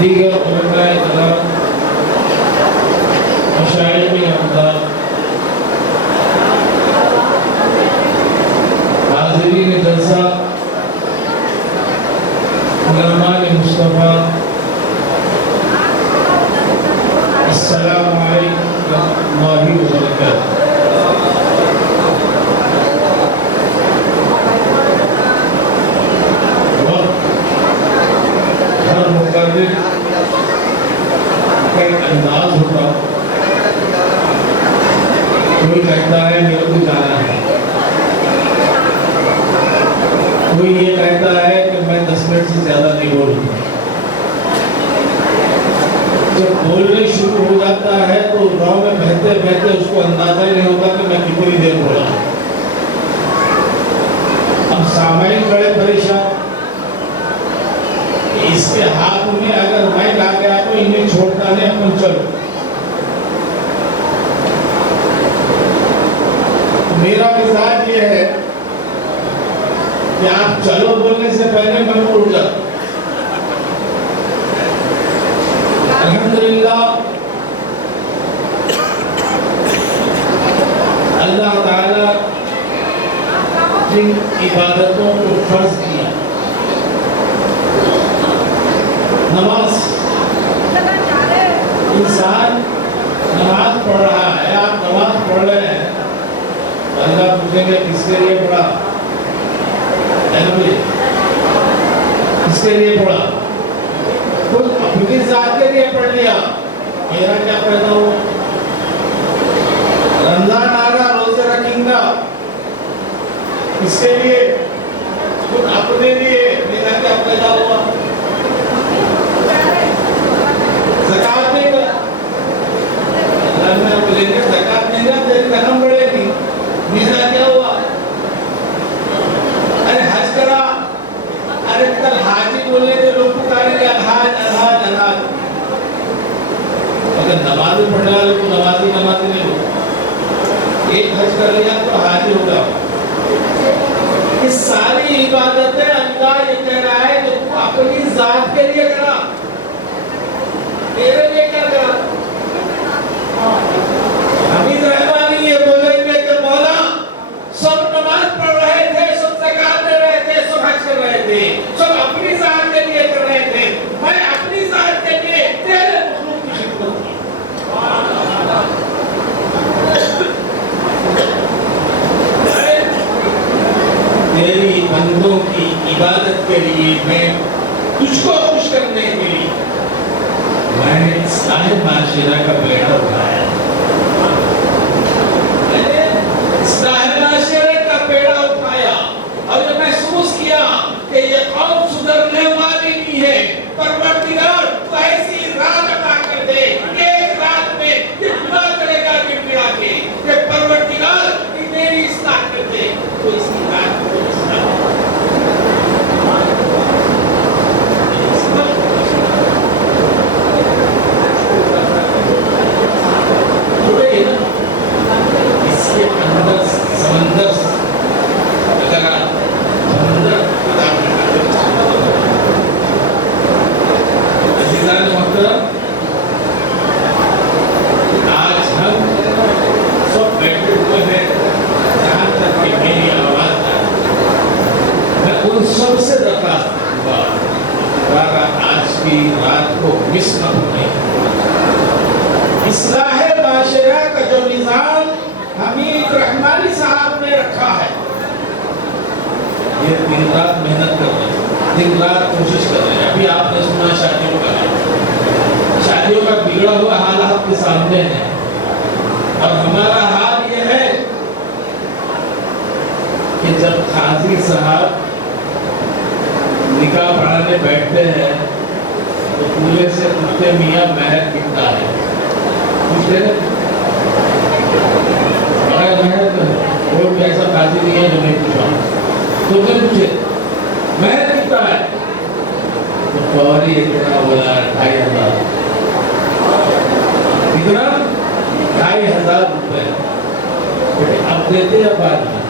دیگر علماء کرام، مشائخ اعظام، حاضرین جلسہ، علماء مصطفیٰ، السلام علیکم ورحمۃ اللہ وبرکاتہ۔ ہر مقرر کا ایک انداز ہوتا، کوئی کہتا ہے میرے کو جانا ہے، کوئی یہ کہتا ہے کہ میں 10 منٹ سے زیادہ نہیں بولوں گا۔ جب بولنے شروع ہو جاتا ہے تو راہ میں بہتے بہتے اس کو اندازہ ہی نہیں ہوتا کہ میں کتنی دیر بولا۔ اب سامعین بڑے پریشان، اس کے ہاتھ میں اگر مائک آ گیا تو انہیں چھوڑتا نہیں، اپن چلو۔ میرا مزاج یہ ہے کہ آپ چلو بولنے سے پہلے من اٹھ جاؤ۔ الحمدللہ اللہ تعالیٰ جن عبادتوں کو فرض کیا، نماز، انسان نماز پڑھ رہا ہے، آپ نماز پڑھ رہے ہیں، اللہ پوچھیں گے کس کے لیے پڑھا؟ کس کے لیے پڑھا؟ خود اپنی ذات کے لیے پڑھ لیا، میرا کیا پیدا ہوا؟ رمضان آ رہا، روزے رکھیں گا، کس کے لیے؟ خود اپنے لیے، میرا کیا پیدا ہوا؟ زکات نہیں کا، اللہ میں بولیں گے زکات نہیں کا تیری رقم بڑھے گی، میرا کیا ہوا؟ ارے حج کرا، ارے کل حاجی بولنے کے لوگ پکاریں گے الحاج الحاج الحاج، اگر نماز پڑھنے والے کو نمازی نہیں ہو، ایک حج کر لیا تو حاجی ہوگا۔ یہ ساری عبادتیں اللہ یہ کہہ رہا ہے کہ تو اپنی ذات کے لیے کرا، میرے لیے کیا کرا؟ حمید رحمانی یہ بولیں گے کہ مولا سب نماز پڑھ رہے تھے، سب زکات دے رہے تھے، سب حج کر رہے تھے، سب اپنی ذات کے لیے کر رہے تھے، میں اپنی ذات کے لیے تیرے مخلوق کی خدمت کی۔ تیری بندوں کی عبادت کے لیے، میں تجھ کو خوش کرنے کے لیے میں نے اصلاح معاشرہ کا بیڑا اٹھایا، اصلاح معاشرے کا بیڑا اٹھایا، اور جب محسوس کیا کہ یہ قوم سدھرنے والی نہیں ہے، پروردگار تو ایسی رات عطا کر دے، ایک رات میں کتنا کرے گا گڑگڑا کے کہ پروردگار میری اصلاح کر دے، تو اسی رات کو اصلاح اصلاح معاشرہ کا جو نظام حمید رحمانی صاحب نے رکھا ہے، یہ دن رات محنت کر رہے ہیں، دن رات کوشش کر رہے ہیں۔ ابھی آپ نے سنا شادیوں کا بگڑا ہوا حال آپ کے سامنے ہے، اور ہمارا حال یہ ہے کہ جب قاضی صاحب نکاح پڑھانے بیٹھتے ہیں تو پورے سے پوچھتے میاں مہر کتنا ہے؟ پوچھتے ہیں مہر کوئی ایسا قاضی نہیں ہے جو نہیں پوچھا، تو پوچھے مہر کتنا ہے؟ تو فوری اتنا بولا 2500۔ کتنا؟ 2500 روپے۔ اب دیتے یا بعد میں؟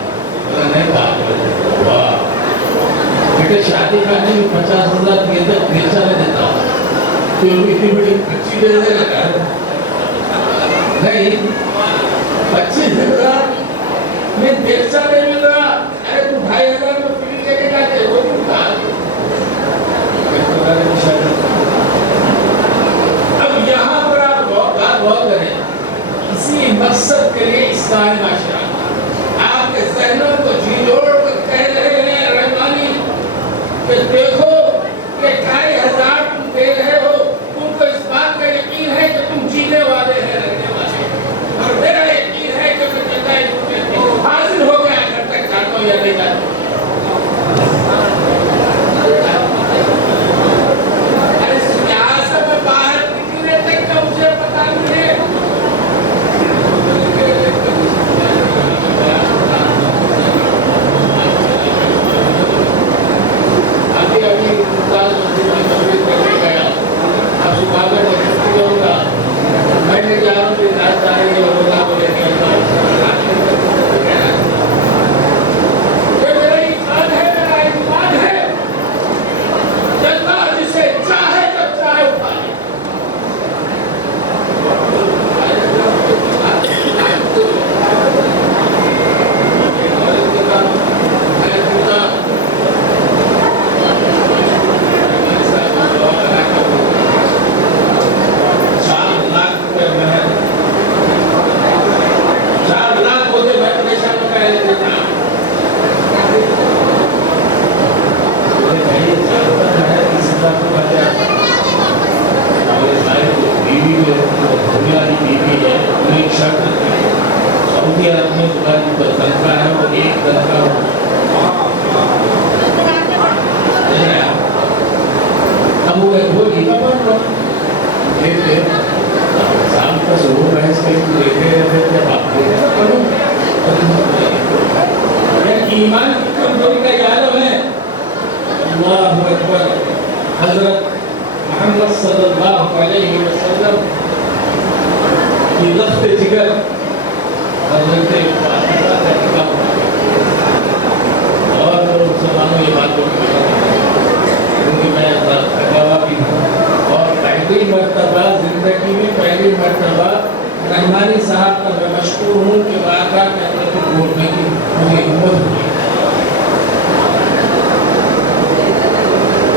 بولا نہیں بعد میں۔ واہ بیٹے، شادی کرنے میں 50,000 دیتا نہیں دیتا، اتنی بڑی اچھی دینے لگا نہیں 25,000 میں 1.5 سال نہیں مل رہا. ارے تو 2,500 میں فری لے کے جاتے وہ کیوں تھا. اب یہاں پر آپ غور کریں اسی مقصد کے لیے اسلامی معاشرہ آپ کے ذہنوں کو جھنجھوڑ کر کہہ رہے ہیں رحمانی کہ دیکھو کہ 2,500 تم دے رہے ہو, تم کو اس بات کا یقین ہے کہ تم جینے والے ہیں رہنے والے, اور میرا یقین ہے کہ میں جنت حاصل ہو گیا گھر تک جاتا ہوں یا نہیں جاتا ہوں. ایمان کی کمزوری کا یہ عالم ہے. اللہ اکبر. حضرت محمد صلی اللہ علیہ وسلم کی لفظ جگر حضرت فاطمہ کا نکاح ہوا اور مسلمانوں یہ بات کو کیونکہ میں تھکاوا بھی ہوں اور پہلی مرتبہ زندگی میں پہلی مرتبہ رحمانی صاحب کا میں مشکور ہوں کہ واقعہ کے اندر کو بولنے کی مجھے ہمت ہوئی.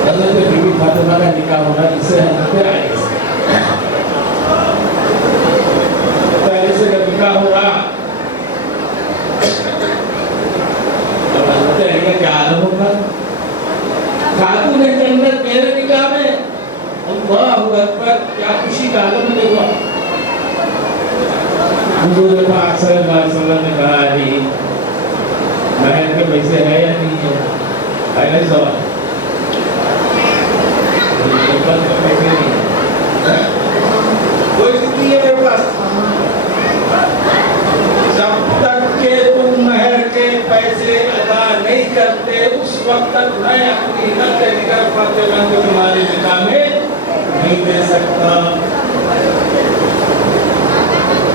حضرت بی بی فاطمہ کا نکاح ہونا جسے حضرت عائشہ سے کا نکاح ہو رہا. اب حضرت علی کا کیا عالم ہوگا. خاتون جنت میرے نکاح میں اللہ اکبر کیا خوشی کا عالم دیکھا. حضور پاک صلی اللہ علیہ وسلم نے کہا علی مہر کے پیسے ہے یا نہیں ہے. پہلے سوال کوئی نہیں ہے میرے پاس. جب تک کہ تم مہر کے پیسے ادا نہیں کرتے اس وقت تک میں اپنی نقل نگر فاطمہ کو تمہارے نکاح میں نہیں دے سکتا.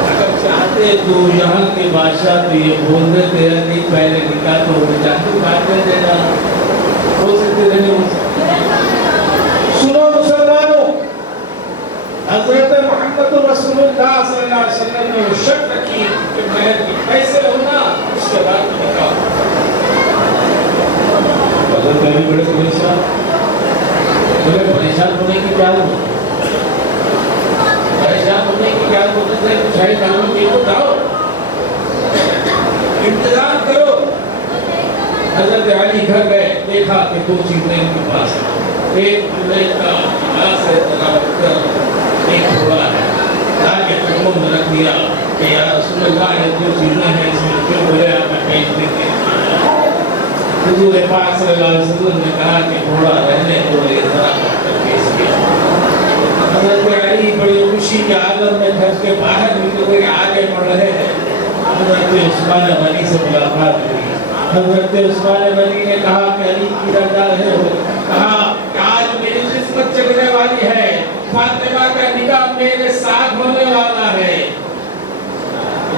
اگر چاہتے تو یہاں کے بادشاہ تو یہ بول دیتے ہیں نہیں پہلے نکاح تو ہو جاتے بات کر دینا ہو سکتے نہیں ہو سکتے. سنو مسلمانوں, حضرت محمد رسول اللہ صلی اللہ علیہ وسلم نے وہ شرط رکھی کہ مہر کے پیسے ہونا اس کے بعد نکاح. حضرت علی بڑے پریشان ہونے کی کیا ضرورت, پریشان ہونے کی کیا ضرورت ہے. کچھ ہے کاموں کی تو جاؤ انتظام کرو. حضرت علی گھر گئے, دیکھا کہ 2 چیزیں ان کے پاس ہیں. ایک دلہے کا ہاتھ سے تناول کر ایک گھوڑا ہے, تاکہ قدموں میں رکھ دیا کہ یا رسول اللہ یہ 2 چیزیں ہیں اس میں کیوں بولے آپ میں پہنچ دیتے ہیں. حضور پاک صلی اللہ علیہ وسلم نے کہا کہ گھوڑا رہنے دو, یہ ذرا کر پیش کیا. حضرت علی بڑی خوشی کے عالم میں گھر کے باہر نکل کر آگے بڑھ رہے ہیں. حضرت عثمان غنی سے ملاقات ہوئی. حضرت عثمان غنی نے کہا کہ علی کدھر جا رہے ہو. کہا کہ آج میری قسمت چلنے والی ہے, فاطمہ کا نکاح میرے ساتھ ہونے والا ہے.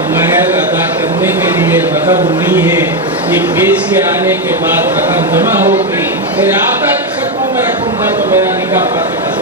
مہر ادا کرنے کے لیے رقم نہیں ہے, یہ بیچ کے آنے کے بعد رقم جمع ہو گئی. میرے آقا کے خدموں میں رکھوں گا تو میرا نکاح فاطمہ سے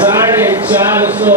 450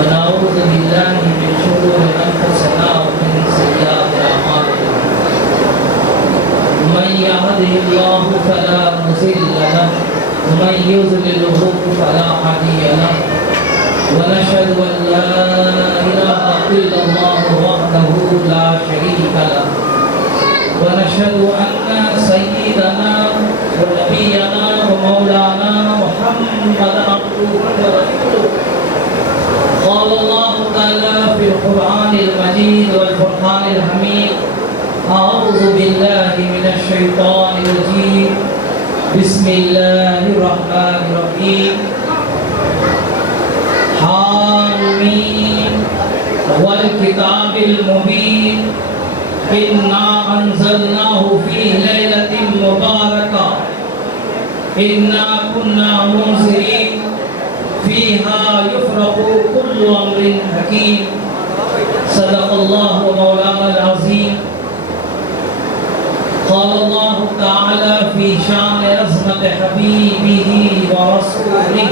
ونعوذ بالله من شرور أنفسنا ومن سيئات أعمالنا من يهده الله فلا مضل له ومن يضلله فلا هادي له ونشهد أن لا إله إلا الله وحده لا شريك له ونشهد أن سيدنا ونبينا ومولانا محمدا عبده ورسوله قال الله تعالى في القرآن المجيد والفرقان الحميد أعوذ بالله من الشيطان الرجيم بسم الله الرحمن الرحيم حامين والكتاب المبين إنا أنزلناه في ليلة مباركة إنا كنا منذرين فيها يفرق كل أمر حكيم صدق الله مولانا العظيم قال الله تعالى في شان عظمة حبيبه ورسوله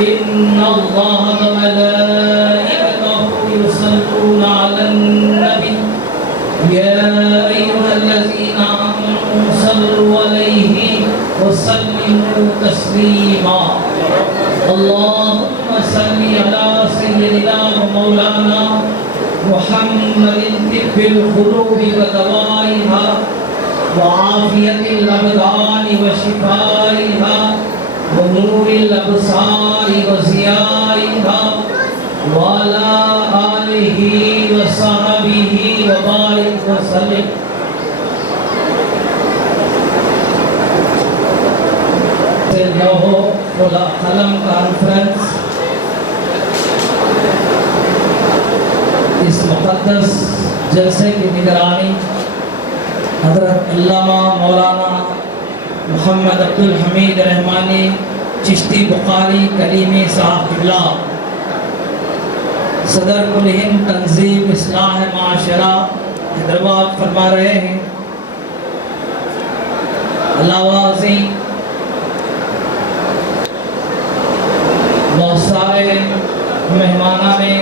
إن الله وملائكته يصلون على النبي يا أيها الذين آمنوا صلوا عليه وسلموا تسليما اللهم صل على سيدنا ومولانا محمد طب القلوب ودوائها وعافية الأبدان وشفائها ونور الأبصار وضيائها وعلى آله وصحبه وبارك وسلم قلم کانفرنس اس مقدس جلسے کی نگرانی حضرت علامہ مولانا محمد عبدالحمید رحمانی چشتی بخاری کلیمی صاحب قبلہ صدر کل ہند تنظیم اصلاح معاشرہ حیدرآباد فرما رہے ہیں علاوہ ازیں بہت سارے مہمانہ میں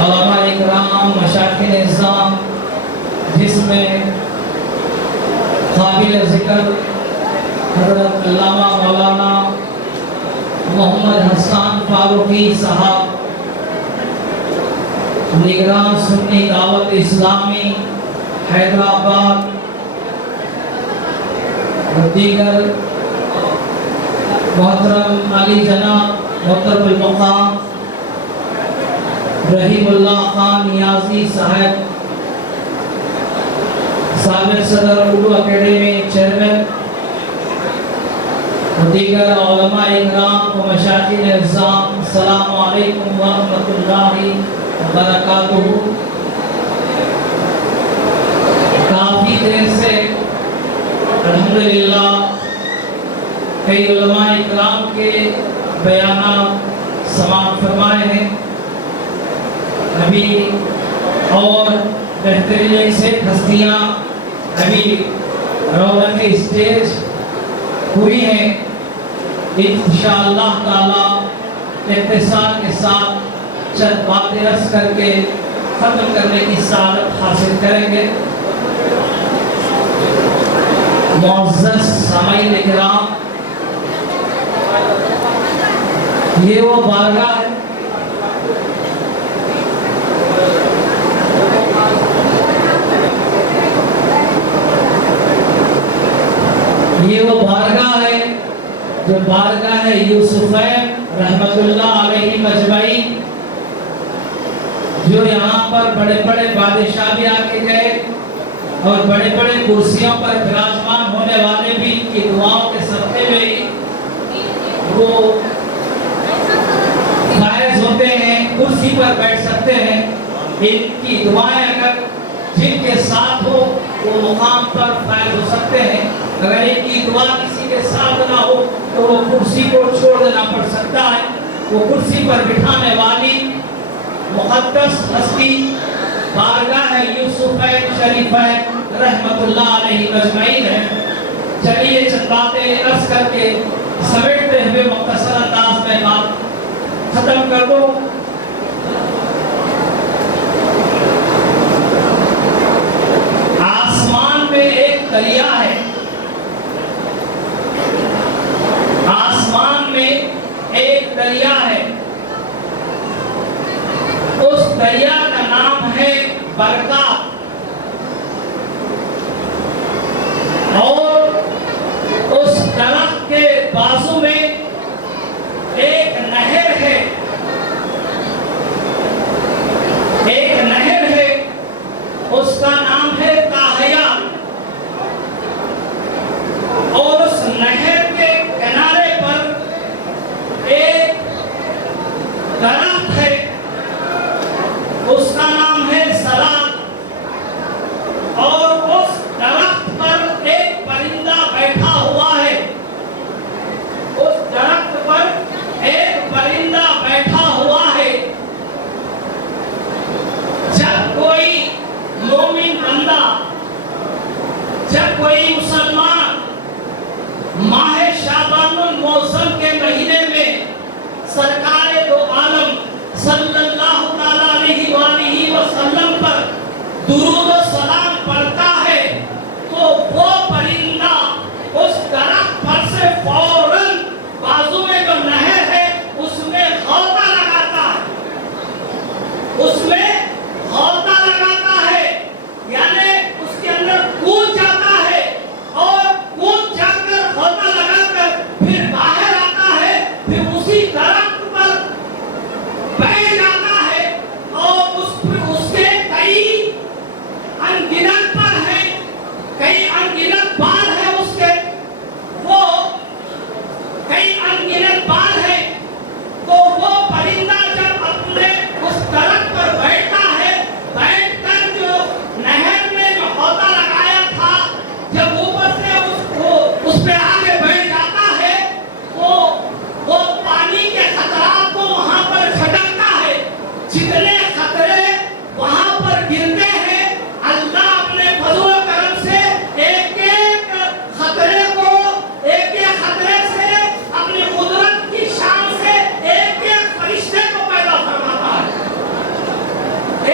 علماء اکرام مشائخ نظام جس میں قابل ذکر حضرت علامہ مولانا محمد حسان فاروقی صاحب نگران سنی دعوت اسلامی حیدرآباد دیگر محترم علی جناب محترم المقام رحیم اللہ خان نیازی صاحب سابق صدر اردو اکیڈمی چیئرمین دیگر علماء اکرام و مشائخ نظام السلام علیکم ورحمۃ اللہ وبرکاتہ کافی دیر سے الحمدللہ کئی علماء اکرام کے بیانات سماعت فرمائے ہیں ابھی اور بہترین سے ہستیاں ابھی رونق اسٹیج ہوئی ہیں انشاءاللہ تعالی اختصار کے ساتھ چند باتیں عرض کر کے ختم کرنے کی سعادت حاصل کریں گے معزز سامعین کرام یہ وہ بارگاہ ہے جو بارگاہ ہے یوسفین رحمت اللہ علیہ مجمعین جو یہاں پر بڑے بڑے بادشاہ بھی آکے گئے اور بڑے بڑے کرسیوں پر براجمان ہونے والے بھی ان کی دعاؤں کے صدقے میں وہ فائز ہوتے ہیں کرسی پر بیٹھ سکتے ہیں ان کی دعائیں اگر جن کے ساتھ ہو وہ مقام پر فائز ہو سکتے ہیں اگر ان کی دعا کسی کے ساتھ نہ ہو تو وہ کرسی کو چھوڑ دینا پڑ سکتا ہے وہ کرسی پر بٹھانے والی مقدس ہستی بارگاہ یوسفین شریفین رحمت اللہ علیہ مجمعین ہے چلیے چند باتیں عرض کر کے سمیٹتے ہوئے مختصر انداز میں بات ختم کر دو. آسمان میں ایک دریا ہے. آسمان میں ایک دریا ہے. اس دریا کا نام ہے برکات. اور اس درخت کے بازو میں ایک نہر ہے. ایک نہر ہے. اس کا نام ہے کاہیا. اور اس نہر کے کنارے پر ایک درخت ہے. اس کا نام ہے سراب. اور اس درخت پر ایک پرندہ بیٹھا ہوا ہے. اس درخت پر ایک پرندہ بیٹھا ہوا ہے. جب کوئی مومن بندہ، جب کوئی مسلمان ماہ شعبان المعظم کے مہینے میں سرکار دو عالم صلی اللہ تعالی علیہ وآلہ وسلم پر درود و سلام پڑھتا ہے تو وہ پرندہ اس درخت پر سے فوراً بازو میں جو نہر ہے اس میں غوطہ لگاتا ہے. اس میں غوطہ لگاتا ہے، یعنی اس کے اندر کود جاتا ہے اور کود جا کر غوطہ لگا کر پھر باہر آتا ہے. پھر اسی درخت پر بیٹھ جاتا ہے اور اس کے کئی انگنت پر ہیں، کئی انگنت بال ہیں. اس کے وہ کئی انگنت بال ہیں. تو وہ پرندہ جب اپنے اس درخت پر بیٹھتا ہے، بیٹھ کر جو نہر میں جو غوطہ لگایا تھا جب اوپر سے اس پہ آگے بیٹھ جاتا ہے تو وہ پانی کے خطرات کو وہاں پر چھٹکتا ہے. جتنے خطرے وہاں پر گرتے ہیں اللہ اپنے فضل و کرم سے ایک ایک خطرے کو، ایک ایک خطرے سے اپنی قدرت کی شان سے ایک ایک فرشتے کو پیدا فرماتا ہے.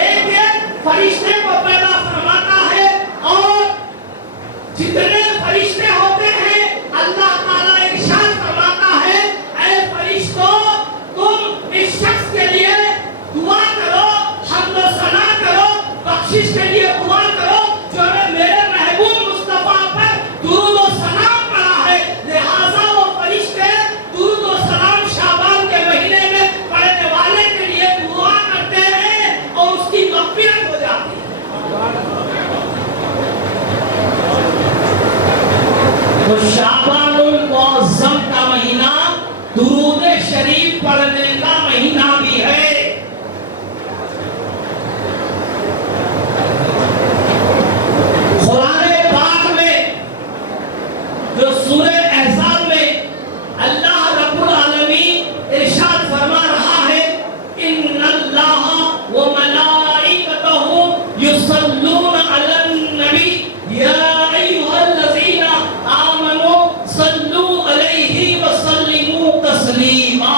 ایک ایک فرشتے کو پیدا فرماتا ہے. اور جتنے فرشتے ہوتے ہیں اللہ تعالیٰ ارشاد فرماتا ہے اے فرشتوں تم اس شخص کے لیے دعا کرو، حمد و ثنا کرو، بخشش کے لیے دعا کرو جو نے میرے محبوب مصطفیٰ پر درود و سلام پڑھا ہے. لہٰذا وہ فرشتے درود و سلام شعبان کے مہینے میں پڑھنے والے کے لیے دعا کرتے ہیں اور اس کی مغفرت ہو جاتی ہے. تو شعبان المعظم کا مہینہ درود شریف پڑھنے کا مہینہ بھی ہے. قرآن پاک میں جو سورہ احزاب میں اللہ رب العالمین ارشاد فرما رہا ہے ان اللہ و ملائکتہ یصلون علی النبی یا ایھا الذین آمنوا صلوا علیہ وسلموا تسلیما.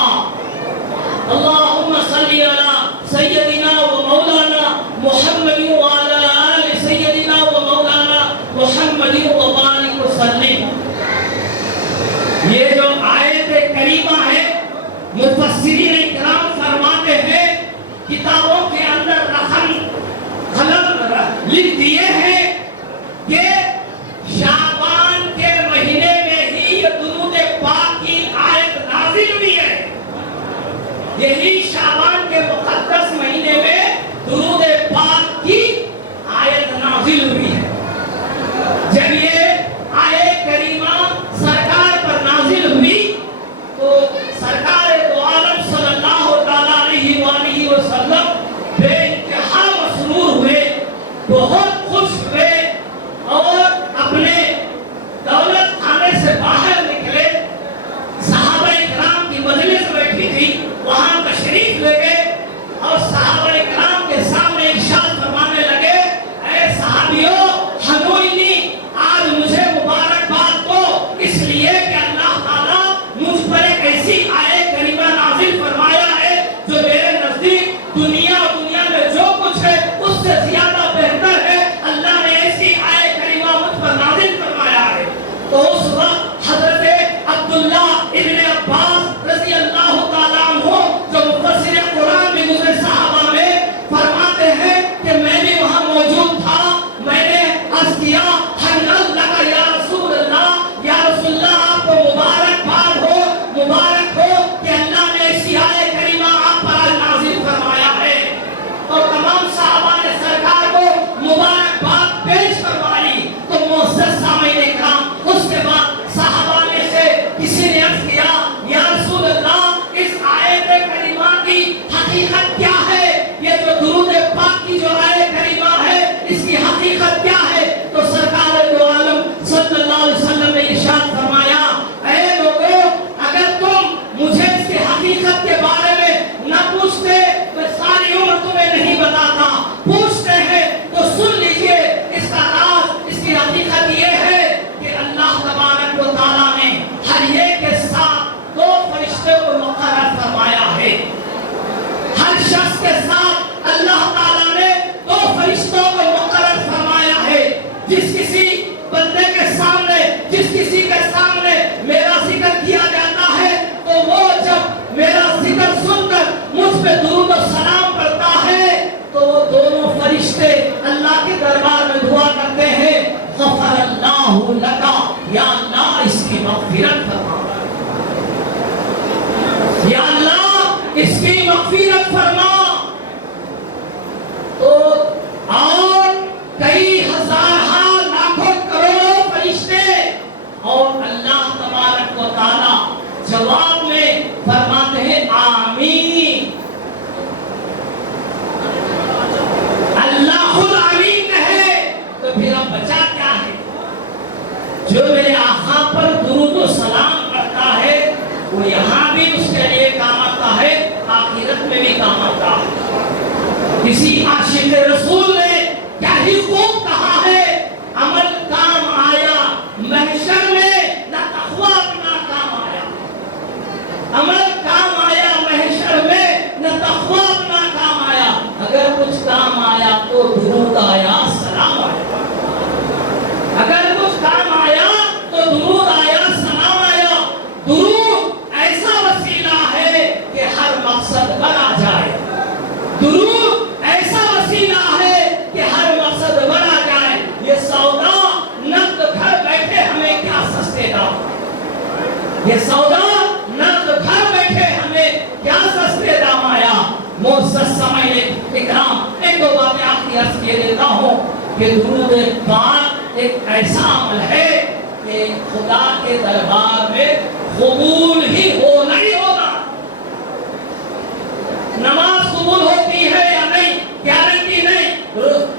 اللہم صلی علی سیدنا و مولانا محمد وعلی آل سیدنا و مولانا محمد وبارک وسلم. یہ جو آیت کریمہ ہے مفسرین اکرام فرماتے ہیں کتابوں کے اندر قلم لکھ دیے ہیں کہ شعبان کے مہینے میں ہی یہ درود پاک کی آیت نازل ہوئی ہے. یہی شعبان کے مقدس دنیا میں جو کچھ ہے اس سے زیادہ بہتر ہے، اللہ نے ایسی آیت کریمہ مجھ پر نازل فرمایا ہے۔ تو اس وقت حضرت عبداللہ ابن عباس رضی اللہ تعالیٰ عنہ جو مفسر قرآن بھی گزرے صحابہ میں، فرماتے ہیں کہ میں بھی وہاں موجود تھا، میں نے عرض کیا یا رسول اللہ آپ کو مبارکباد ہو، مبارک ہو کہ اللہ نے ایسی آیت کریمہ آپ پر نازل فرمایا ہے۔ اور تمام صحابہ نے سرکار کو مبارکباد پیش کروائی۔ تو معزز سامعین کرام، اس کے بعد صحابہ میں سے کسی نے عرض کیا یا رسول اللہ اس آیت کریمہ کی حقیقت کیا ہے؟ یہ جو درود پاک کی جو آیت کریمہ ہے اس کی حقیقت کیا ہے؟ تو سرکار دو عالم صلی اللہ علیہ وسلم نے ارشاد فرمایا، اے لوگوں، اگر تم مجھے اس کی حقیقت کے بارے میں نہ پوچھتے تو ساری عمر تمہیں نہیں بتاتا، پوچھتے ہیں تو سن لیجئے اس کا راز، اس کی حقیقت یہ ہے کہ اللہ تبارک و تعالیٰ نے ہر ایک کے ساتھ دو فرشتے کو مقرر فرمایا ہے۔ ہر شخص کے ساتھ اللہ تعالیٰ نے دو فرشتوں کو مقرر فرمایا ہے۔ جس کسی بندے کے سامنے، جس کسی کے سامنے میرا ذکر کیا جاتا ہے تو وہ جب میرا ذکر سن کر مجھ پہ درود و سلام پڑھتا ہے تو وہ دونوں فرشتے اللہ کے دربار میں دعا کرتے ہیں، غفر اللہ لکا، یا اللہ اس کی مغفرت فرما، یا اللہ اس کی مغفرت فرما۔ تو اور کئی ہزار لاکھوں کروڑوں فرشتے اور اللہ تبارک و تعالی جواب میں فرماتے ہیں آمین۔ اللہ خود آمین کہے تو پھر اب بچا کیا ہے؟ جو میرے آقا پر درود و سلام کرتا ہے وہ یہاں بھی اس کے لیے کام آتا ہے، آخرت میں بھی کام آتا ہے۔ کسی عاشق رسول نے کیا ہی خوب کہا ہے، عمل کام آیا محشر میں نہ تقوی اپنا کام آیا، عمل کام آیا محشر میں نہ تقوی اپنا کام آیا۔ اگر کچھ کام آیا تو درود آیا، سلام آیا، اگر کچھ کام آیا تو درود آیا، سلام آیا۔ درود ایسا وسیلہ ہے کہ ہر مقصد بنا جائے، درود ایسا وسیلہ ہے کہ ہر مقصد بنا جائے۔ یہ سودا نقد گھر بیٹھے ہمیں کیا سستے دام، یہ سودا نقد گھر بیٹھے ہمیں کیا سستے دام آیا۔ معزز سامعین اکرام، ایک دو باتیں آخری عرض کیے دیتا ہوں کہ درود پاک ایک ایسا عمل ہے کہ خدا کے دربار میں قبول ہی ہونا ہی ہونا۔ نماز قبول ہوتی ہے یا نہیں گارنٹی نہیں،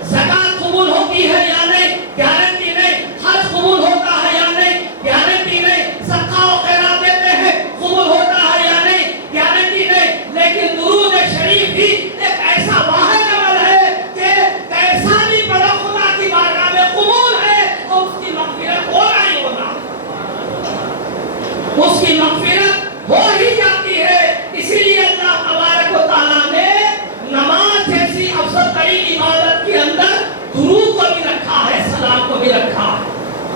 زکات قبول ہوتی ہے یا نہیں گارنٹی نہیں، حج قبول ہوتا ہے یا نہیں گارنٹی نہیں، صدقہ و خیرات دیتے ہیں قبول ہوتا ہے یا نہیں گارنٹی نہیں۔ لیکن درود شریف بھی ایک ایسا واحد عمل ہے کہ کیسا بھی بڑا خدا کی بارگاہ میں قبول ہے اور اس کی مغفرت ہونا ہی ہونا، اس کی مغفرت ہو ہی جاتی ہے۔ اسی لیے اللہ تبارک و تعالیٰ نے نماز جیسی افضل ترین عبادت کے اندر درود کو بھی رکھا ہے، سلام کو بھی رکھا ہے،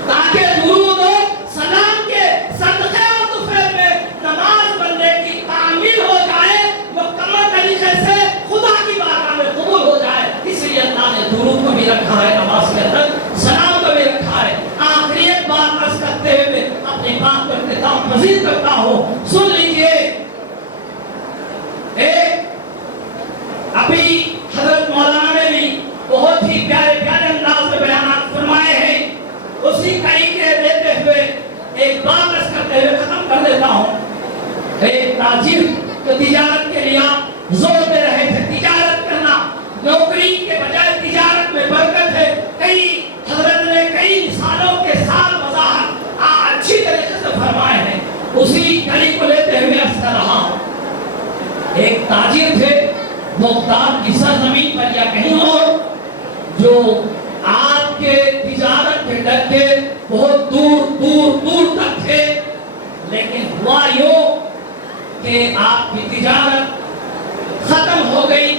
تاکہ درود و سلام کے صدقے اور طفیل میں نماز بندے کی تعمیل ہو جائے، مکمل طریقے سے خدا کی بارگاہ میں قبول ہو جائے۔ اس لیے اللہ نے درود کو بھی رکھا ہے نماز کے اندر، سلام کو بھی رکھا ہے۔ آخری ایک بات عرض کرتے ہوئے اپنی بات کو اختتام پذیر کرتا ہوں، سن لیجئے۔ ابھی حضرت مولانا نے بھی بہت ہی پیارے پیارے انداز میں بیانات فرمائے ہیں، اسی کئی کے دیتے ہوئے ایک بات عرض کرتے ہوئے ختم کر دیتا ہوں۔ ایک تاجر جو تجارت کے لیے زور دے رہے تھے، تجارت کرنا، نوکری کے بجائے تجارت میں برکت ہے۔ کئی حضرت نے کئی مثالوں کے ساتھ وضاحت اچھی طریقے سے فرمائے ہیں، اسی کڑی کو لیتے ہوئے عرض کر رہا ہوں۔ ایک تاجر تھے بغداد کی سرزمین پر یا کہیں اور، جو آپ کے تجارت کے ڈگے بہت دور دور دور تک تھے، لیکن ہوا یوں کہ آپ کی تجارت ختم ہو گئی،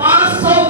500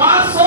500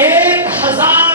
1000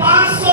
500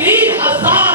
3000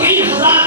3000